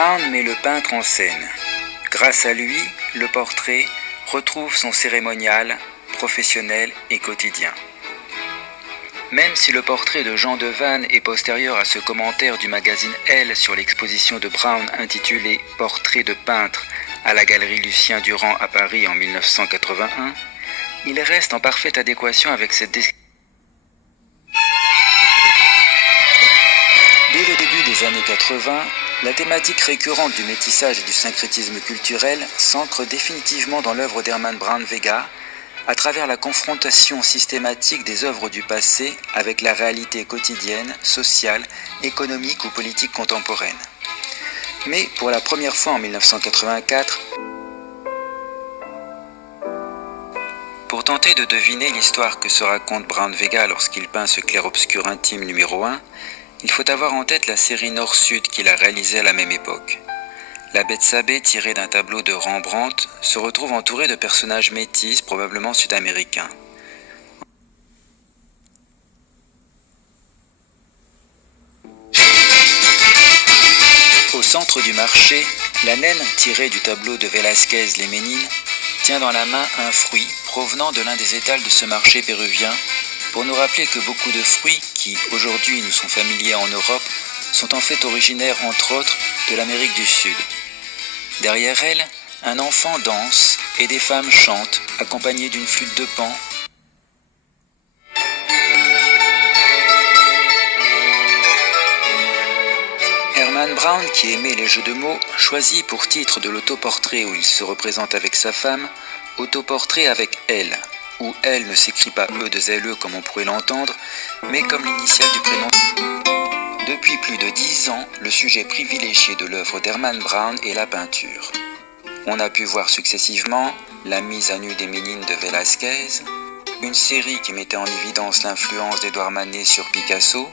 Brown met le peintre en scène. Grâce à lui, le portrait retrouve son cérémonial, professionnel et quotidien. Même si le portrait de Jean Devanne est postérieur à ce commentaire du magazine Elle sur l'exposition de Brown intitulée « Portrait de peintre » à la galerie Lucien Durand à Paris en 1981, il reste en parfaite adéquation avec cette description. Dès le début des années 80, la thématique récurrente du métissage et du syncrétisme culturel s'ancre définitivement dans l'œuvre d'Herman Brown Vega, à travers la confrontation systématique des œuvres du passé avec la réalité quotidienne, sociale, économique ou politique contemporaine. Mais pour la première fois en 1984, pour tenter de deviner l'histoire que se raconte Brown Vega lorsqu'il peint ce clair-obscur intime numéro 1, il faut avoir en tête la série Nord-Sud qu'il a réalisée à la même époque. La Bethsabée, tirée d'un tableau de Rembrandt, se retrouve entourée de personnages métis, probablement sud-américains. Au centre du marché, la naine, tirée du tableau de Velázquez Les Ménines, tient dans la main un fruit provenant de l'un des étals de ce marché péruvien, pour nous rappeler que beaucoup de fruits qui, aujourd'hui, nous sont familiers en Europe, sont en fait originaires, entre autres, de l'Amérique du Sud. Derrière elle, un enfant danse et des femmes chantent, accompagnées d'une flûte de Pan. Herman Brown, qui aimait les jeux de mots, choisit pour titre de l'autoportrait où il se représente avec sa femme, autoportrait avec elle, où elle ne s'écrit pas E2LE comme on pourrait l'entendre, mais comme l'initiale du prénom. Depuis plus de 10 ans, le sujet privilégié de l'œuvre d'Herman Brown est la peinture. On a pu voir successivement la mise à nu des Ménines de Velázquez, une série qui mettait en évidence l'influence d'Édouard Manet sur Picasso,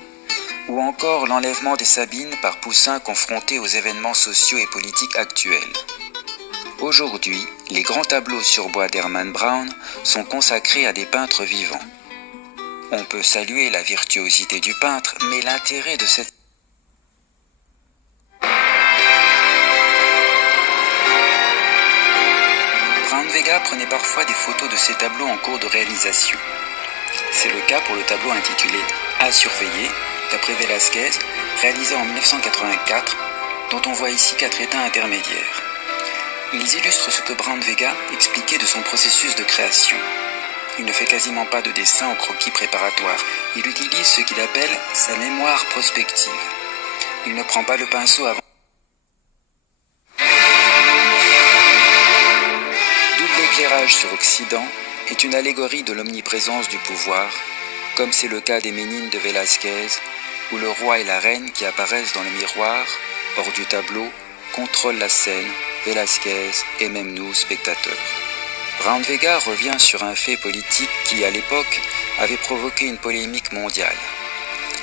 ou encore l'enlèvement des Sabines par Poussin confronté aux événements sociaux et politiques actuels. Aujourd'hui, les grands tableaux sur bois d'Herman Brown sont consacrés à des peintres vivants. On peut saluer la virtuosité du peintre, mais l'intérêt de cette Brown Vega prenait parfois des photos de ses tableaux en cours de réalisation. C'est le cas pour le tableau intitulé « À surveiller » d'après Velázquez, réalisé en 1984, dont on voit ici 4 états intermédiaires. Ils illustrent ce que Brown Vega expliquait de son processus de création. Il ne fait quasiment pas de dessin au croquis préparatoire. Il utilise ce qu'il appelle sa mémoire prospective. Il ne prend pas le pinceau avant. Double éclairage sur Occident est une allégorie de l'omniprésence du pouvoir, comme c'est le cas des Ménines de Velázquez, où le roi et la reine qui apparaissent dans le miroir, hors du tableau, contrôlent la scène, Velázquez et même nous, spectateurs. Brown Vega revient sur un fait politique qui, à l'époque, avait provoqué une polémique mondiale.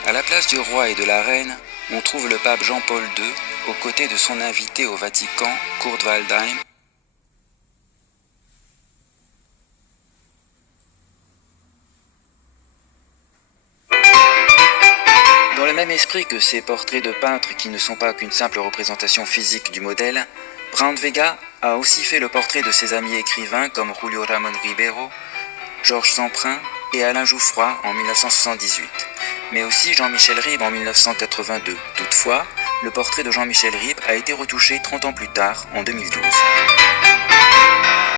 À la place du roi et de la reine, on trouve le pape Jean-Paul II aux côtés de son invité au Vatican, Kurt Waldheim. Dans le même esprit que ces portraits de peintres qui ne sont pas qu'une simple représentation physique du modèle, Brown Vega a aussi fait le portrait de ses amis écrivains comme Julio Ramón Ribeiro, Georges Semprin et Alain Jouffroy en 1978, mais aussi Jean-Michel Ribes en 1982. Toutefois, le portrait de Jean-Michel Ribes a été retouché 30 ans plus tard, en 2012.